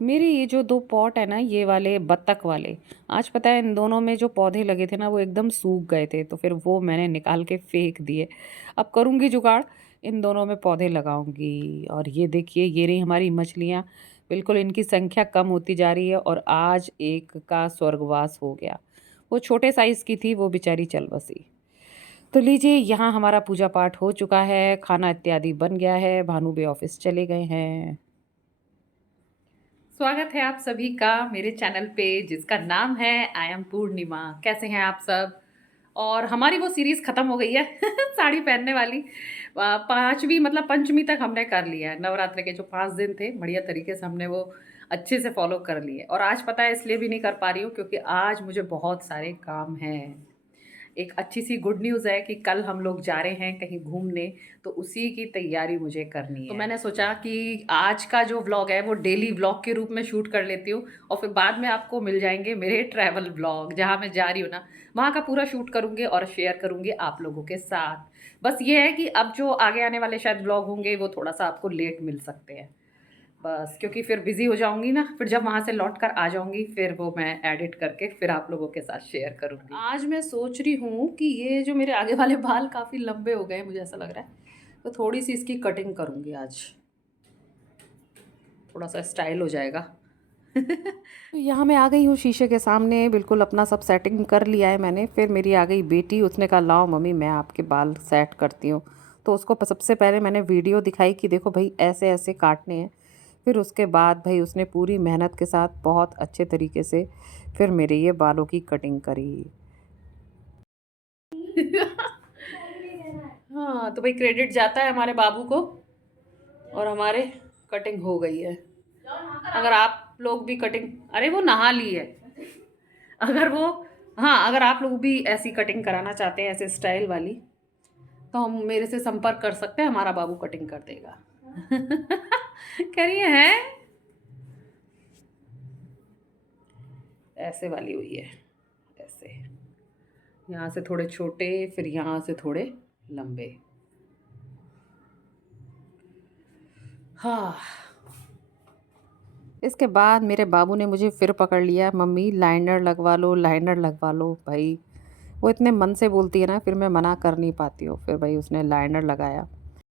मेरे ये जो 2 पॉट है ना, ये वाले बत्तख वाले, आज पता है इन दोनों में जो पौधे लगे थे ना वो एकदम सूख गए थे, तो फिर वो मैंने निकाल के फेंक दिए। अब करूँगी जुगाड़, इन दोनों में पौधे लगाऊँगी। और ये देखिए, ये रही हमारी मछलियाँ, बिल्कुल इनकी संख्या कम होती जा रही है और आज एक का स्वर्गवास हो गया। वो छोटे साइज़ की थी, वो बेचारी चल बसी। तो लीजिए, यहाँ हमारा पूजा पाठ हो चुका है, खाना इत्यादि बन गया है, भानु भी ऑफ़िस चले गए हैं। स्वागत है आप सभी का मेरे चैनल पे जिसका नाम है आई एम पूर्णिमा। कैसे हैं आप सब? और हमारी वो सीरीज़ ख़त्म हो गई है साड़ी पहनने वाली। पाँचवीं मतलब पंचमी तक हमने कर लिया है। नवरात्र के जो 5 दिन थे बढ़िया तरीके से हमने वो अच्छे से फॉलो कर लिए। और आज पता है इसलिए भी नहीं कर पा रही हूँ क्योंकि आज मुझे बहुत सारे काम हैं। एक अच्छी सी गुड न्यूज़ है कि कल हम लोग जा रहे हैं कहीं घूमने, तो उसी की तैयारी मुझे करनी है। तो मैंने सोचा कि आज का जो व्लॉग है वो डेली व्लॉग के रूप में शूट कर लेती हूँ और फिर बाद में आपको मिल जाएंगे मेरे ट्रैवल व्लॉग, जहाँ मैं जा रही हूँ ना वहाँ का पूरा शूट करूँगी और शेयर करूँगी आप लोगों के साथ। बस ये है कि अब जो आगे आने वाले शायद व्लॉग होंगे वो थोड़ा सा आपको लेट मिल सकते हैं, बस क्योंकि फिर बिज़ी हो जाऊँगी ना, फिर जब वहाँ से लौट कर आ जाऊँगी फिर वो मैं एडिट करके फिर आप लोगों के साथ शेयर करूँगी। आज मैं सोच रही हूँ कि ये जो मेरे आगे वाले बाल काफ़ी लंबे हो गए हैं, मुझे ऐसा लग रहा है, तो थोड़ी सी इसकी कटिंग करूँगी आज, थोड़ा सा स्टाइल हो जाएगा। तो यहाँ मैं आ गई हूँ शीशे के सामने, बिल्कुल अपना सब सेटिंग कर लिया है मैंने। फिर मेरी आ गई बेटी, उसने कहा लाओ मम्मी मैं आपके बाल सेट करती हूँ। तो उसको सबसे पहले मैंने वीडियो दिखाई कि देखो भाई ऐसे ऐसे काटने हैं। फिर उसके बाद भाई उसने पूरी मेहनत के साथ बहुत अच्छे तरीके से फिर मेरे ये बालों की कटिंग करी। हाँ तो भाई क्रेडिट जाता है हमारे बाबू को, और हमारे कटिंग हो गई है। अगर आप लोग भी कटिंग, अरे वो नहा ली है, अगर वो, हाँ अगर आप लोग भी ऐसी कटिंग कराना चाहते हैं ऐसे स्टाइल वाली, तो हम मेरे से संपर्क कर सकते हैं, हमारा बाबू कटिंग कर देगा। कह रही है ऐसे वाली हुई है, ऐसे यहाँ से थोड़े छोटे, फिर यहाँ से थोड़े लंबे। हाँ, इसके बाद मेरे बाबू ने मुझे फिर पकड़ लिया, मम्मी लाइनर लगवा लो, लाइनर लगवा लो। भाई वो इतने मन से बोलती है ना, फिर मैं मना कर नहीं पाती हूँ। फिर भाई उसने लाइनर लगाया।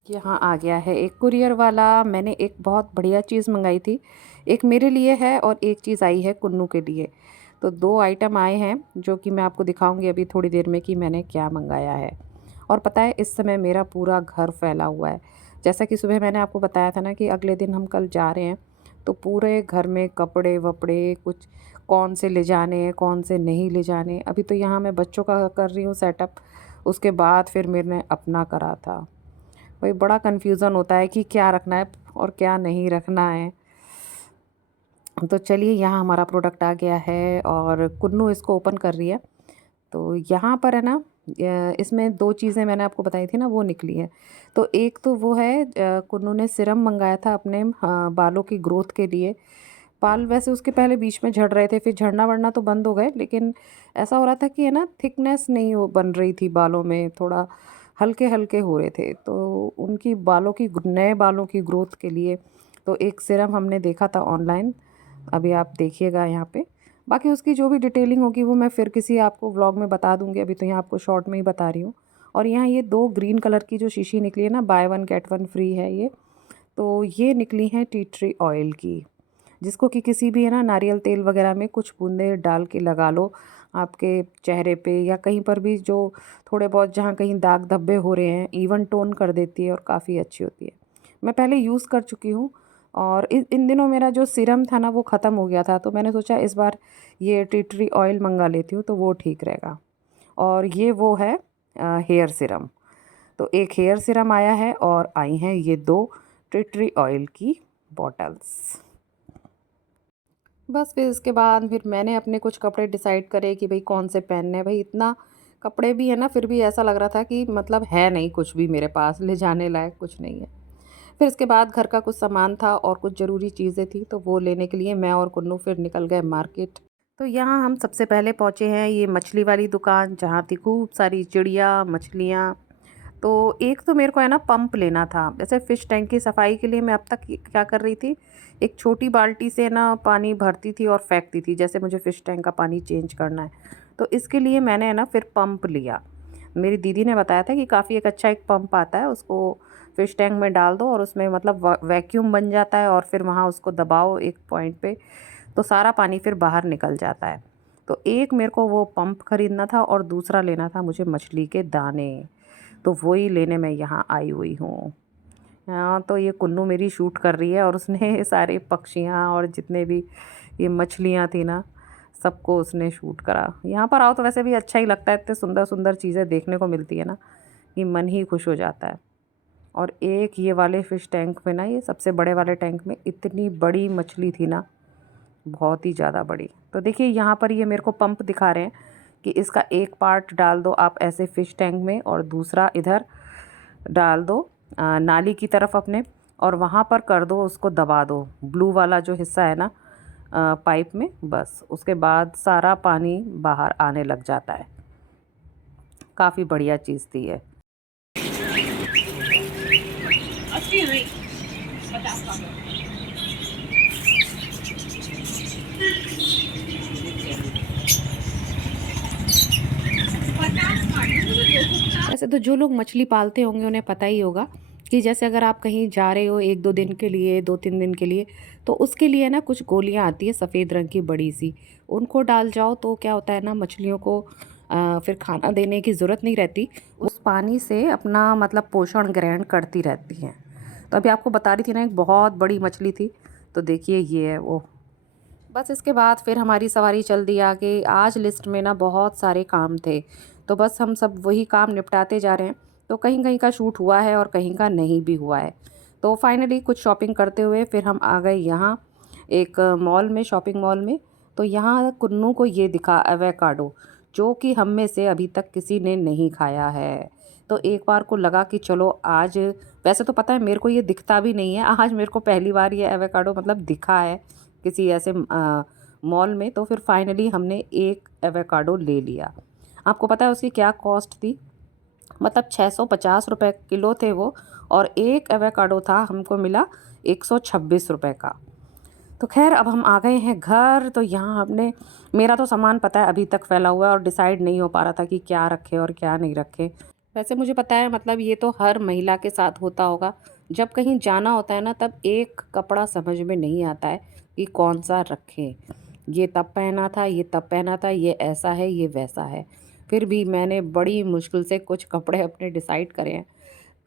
यहाँ आ गया है एक कुरियर वाला। मैंने एक बहुत बढ़िया चीज़ मंगाई थी, एक मेरे लिए है और एक चीज़ आई है कुन्नू के लिए। तो 2 आइटम आए हैं जो कि मैं आपको दिखाऊंगी अभी थोड़ी देर में कि मैंने क्या मंगाया है। और पता है इस समय मेरा पूरा घर फैला हुआ है। जैसा कि सुबह मैंने आपको बताया था ना कि अगले दिन हम कल जा रहे हैं, तो पूरे घर में कपड़े वपड़े कुछ कौन से ले जाने हैं कौन से नहीं ले जाने। अभी तो यहाँ मैं बच्चों का कर रही हूँ सेटअप, उसके बाद फिर मैंने अपना करा था। भाई बड़ा कन्फ्यूज़न होता है कि क्या रखना है और क्या नहीं रखना है। तो चलिए यहाँ हमारा प्रोडक्ट आ गया है और कुन्नू इसको ओपन कर रही है। तो यहाँ पर है ना, इसमें 2 चीज़ें मैंने आपको बताई थी ना वो निकली है। तो एक तो वो है, कुन्नू ने सीरम मंगाया था अपने बालों की ग्रोथ के लिए। बाल वैसे उसके पहले बीच में झड़ रहे थे, फिर झड़ना वड़ना तो बंद हो गए, लेकिन ऐसा हो रहा था कि है ना थिकनेस नहीं हो बन रही थी बालों में, थोड़ा हल्के हल्के हो रहे थे। तो उनकी बालों की नए बालों की ग्रोथ के लिए तो एक सीरम हमने देखा था ऑनलाइन, अभी आप देखिएगा यहाँ पे। बाकी उसकी जो भी डिटेलिंग होगी वो मैं फिर किसी आपको व्लॉग में बता दूंगी, अभी तो यहाँ आपको शॉर्ट में ही बता रही हूँ। और यहाँ ये 2 ग्रीन कलर की जो शीशी निकली है ना, बाय 1 गेट 1 फ्री है ये। तो ये निकली हैं टी ट्री ऑयल की, जिसको कि किसी भी है ना नारियल तेल वगैरह में कुछ बूंदे डाल के लगा लो आपके चेहरे पे या कहीं पर भी, जो थोड़े बहुत जहाँ कहीं दाग धब्बे हो रहे हैं, इवन टोन कर देती है और काफ़ी अच्छी होती है। मैं पहले यूज़ कर चुकी हूँ और इन दिनों मेरा जो सीरम था ना वो ख़त्म हो गया था, तो मैंने सोचा इस बार ये टी ट्री ऑयल मंगा लेती हूँ तो वो ठीक रहेगा। और ये वो है हेयर सीरम। तो एक हेयर सीरम आया है और आई हैं ये 2 टी ट्री ऑयल की बॉटल्स। बस फिर इसके बाद फिर मैंने अपने कुछ कपड़े डिसाइड करे कि भाई कौन से पहनने हैं। भाई इतना कपड़े भी है ना, फिर भी ऐसा लग रहा था कि मतलब है नहीं कुछ भी मेरे पास, ले जाने लायक कुछ नहीं है। फिर इसके बाद घर का कुछ सामान था और कुछ ज़रूरी चीज़ें थी, तो वो लेने के लिए मैं और कुन्नू फिर निकल गए मार्केट। तो यहाँ हम सबसे पहले पहुँचे हैं ये मछली वाली दुकान, जहाँ थी खूब सारी चिड़िया मछलियाँ। तो एक तो मेरे को है ना पंप लेना था। जैसे फ़िश टैंक की सफाई के लिए मैं अब तक क्या कर रही थी, एक छोटी बाल्टी से ना पानी भरती थी और फेंकती थी, जैसे मुझे फ़िश टैंक का पानी चेंज करना है। तो इसके लिए मैंने है ना फिर पंप लिया। मेरी दीदी ने बताया था कि काफ़ी एक अच्छा एक पंप आता है, उसको फ़िश टैंक में डाल दो और उसमें मतलब वैक्यूम बन जाता है और फिर वहाँ उसको दबाओ एक पॉइंट पे, तो सारा पानी फिर बाहर निकल जाता है। तो एक मेरे को वो पंप खरीदना था और दूसरा लेना था मुझे मछली के दाने। तो वही लेने मैं यहाँ आई हुई हूँ। हाँ, तो ये कुन्नू मेरी शूट कर रही है और उसने सारे पक्षियाँ और जितने भी ये मछलियाँ थी ना, सबको उसने शूट करा। यहाँ पर आओ तो वैसे भी अच्छा ही लगता है, इतने सुंदर सुंदर चीज़ें देखने को मिलती है ना कि मन ही खुश हो जाता है। और एक ये वाले फ़िश टैंक में ना, ये सबसे बड़े वाले टैंक में इतनी बड़ी मछली थी ना, बहुत ही ज़्यादा बड़ी। तो देखिए यहाँ पर ये मेरे को पंप दिखा रहे हैं कि इसका एक पार्ट डाल दो आप ऐसे फ़िश टैंक में और दूसरा इधर डाल दो नाली की तरफ अपने, और वहाँ पर कर दो उसको दबा दो ब्लू वाला जो हिस्सा है ना पाइप में, बस उसके बाद सारा पानी बाहर आने लग जाता है। काफ़ी बढ़िया चीज़ थी ये। वैसे तो जो लोग मछली पालते होंगे उन्हें पता ही होगा कि जैसे अगर आप कहीं जा रहे हो 1-2 दिन के लिए, 2-3 दिन के लिए, तो उसके लिए ना कुछ गोलियाँ आती है सफ़ेद रंग की बड़ी-सी, उनको डाल जाओ तो क्या होता है ना, मछलियों को फिर खाना देने की ज़रूरत नहीं रहती, उस पानी से अपना मतलब पोषण ग्रहण करती रहती हैं। तो अभी आपको बता रही थी ना एक बहुत बड़ी मछली थी, तो देखिए ये है वो। बस इसके बाद फिर हमारी सवारी चल दी आगे। आज लिस्ट में ना बहुत सारे काम थे, तो बस हम सब वही काम निपटाते जा रहे हैं। तो कहीं कहीं का शूट हुआ है और कहीं का नहीं भी हुआ है। तो फाइनली कुछ शॉपिंग करते हुए फिर हम आ गए यहाँ एक मॉल में, शॉपिंग मॉल में। तो यहाँ कुन्नू को ये दिखा एवोकाडो, जो कि हम में से अभी तक किसी ने नहीं खाया है। तो एक बार को लगा कि चलो आज, वैसे तो पता है मेरे को ये दिखता भी नहीं है, आज मेरे को पहली बार ये एवोकाडो मतलब दिखा है किसी ऐसे मॉल में। तो फिर फाइनली हमने एक एवोकाडो ले लिया। आपको पता है उसकी क्या कॉस्ट थी? मतलब 650 रुपये किलो थे वो, और एक एवोकाडो था हमको मिला 126 रुपये का। तो खैर अब हम आ गए हैं घर। तो यहाँ हमने, मेरा तो सामान पता है अभी तक फैला हुआ है और डिसाइड नहीं हो पा रहा था कि क्या रखे और क्या नहीं रखे। वैसे मुझे पता है मतलब ये तो हर महिला के साथ होता होगा, जब कहीं जाना होता है ना तब एक कपड़ा समझ में नहीं आता है कि कौन सा रखें। ये तब पहना था, ये तब पहना था, ये ऐसा है, ये वैसा है। फिर भी मैंने बड़ी मुश्किल से कुछ कपड़े अपने डिसाइड करे हैं,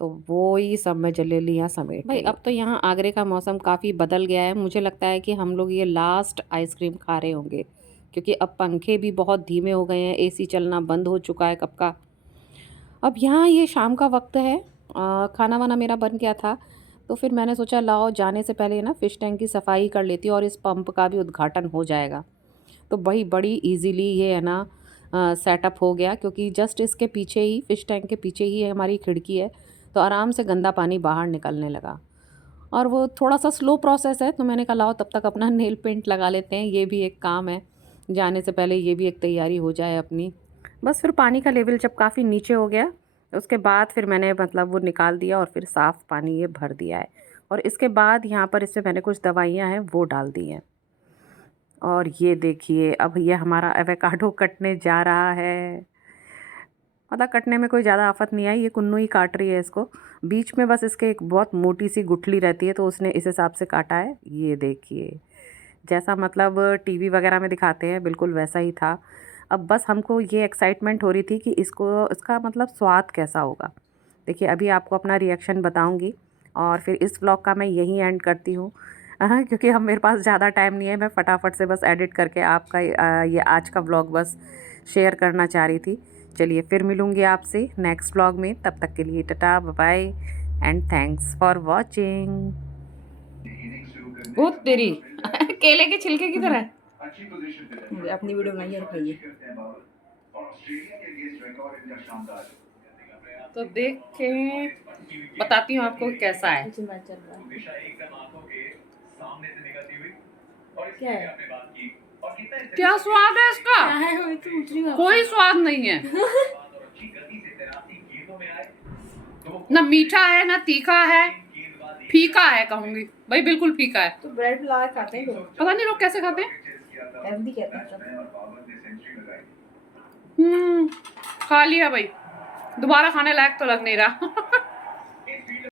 तो वो ही सब मैं जलेलियाँ समेट भाई। अब तो यहाँ आगरे का मौसम काफ़ी बदल गया है, मुझे लगता है कि हम लोग ये लास्ट आइसक्रीम खा रहे होंगे, क्योंकि अब पंखे भी बहुत धीमे हो गए हैं, एसी चलना बंद हो चुका है कब का। अब यहाँ ये शाम का वक्त है, खाना वाना मेरा बन गया था। तो फिर मैंने सोचा लाओ जाने से पहले ना फ़िश टैंक की सफाई कर लेती हूँ और इस पंप का भी उद्घाटन हो जाएगा। तो भाई बड़ी इजीली ये है ना सेटअप हो गया, क्योंकि जस्ट इसके पीछे ही, फ़िश टैंक के पीछे ही हमारी खिड़की है। तो आराम से गंदा पानी बाहर निकलने लगा। और वो थोड़ा सा स्लो प्रोसेस है, तो मैंने कहा लाओ तब तक अपना नेल पेंट लगा लेते हैं, ये भी एक काम है, जाने से पहले ये भी एक तैयारी हो जाए अपनी। बस फिर पानी का लेवल जब काफ़ी नीचे हो गया, उसके बाद फिर मैंने मतलब वो निकाल दिया और फिर साफ़ पानी ये भर दिया है। और इसके बाद यहाँ पर इसमें मैंने कुछ दवाइयाँ हैं वो डाल दी हैं। और ये देखिए अब ये हमारा एवोकाडो कटने जा रहा है। मतलब कटने में कोई ज़्यादा आफत नहीं आई, ये कुन्नू ही काट रही है इसको। बीच में बस इसके एक बहुत मोटी सी गुठली रहती है, तो उसने इस हिसाब से काटा है। ये देखिए जैसा मतलब टीवी वगैरह में दिखाते हैं बिल्कुल वैसा ही था। अब बस हमको ये एक्साइटमेंट हो रही थी कि इसको, इसका मतलब स्वाद कैसा होगा। देखिए अभी आपको अपना रिएक्शन बताऊंगी और फिर इस व्लॉग का मैं यहीं एंड करती हूँ। हाँ, क्योंकि हम, मेरे पास ज़्यादा टाइम नहीं है, मैं फटाफट से बस एडिट करके आपका ये आज का व्लॉग बस शेयर करना चाह रही थी। चलिए फिर मिलूँगी आपसे नेक्स्ट व्लॉग में, तब तक के लिए tata bye and thanks for watching. वो तेरी केले के छिलके की तरह। अपनी वीडियो बनाइए और खाइए। तो देख के बताती हूँ आपको कैसा है। किचन मैच चल रहा है। क्या है? क्या स्वाद है इसका? क्या है? मैं तो पूछ रही हूँ कोई स्वाद नहीं है। ना मीठा है ना तीखा है, फीका है कहूंगी भाई, बिल्कुल फीका है। तो ब्रेड ला के खाते हैं लोग, पता नहीं लोग कैसे खाते हैं। हेल्दी कहते हैं सब। खा लिया भाई, दोबारा खाने लायक तो लग नहीं रहा।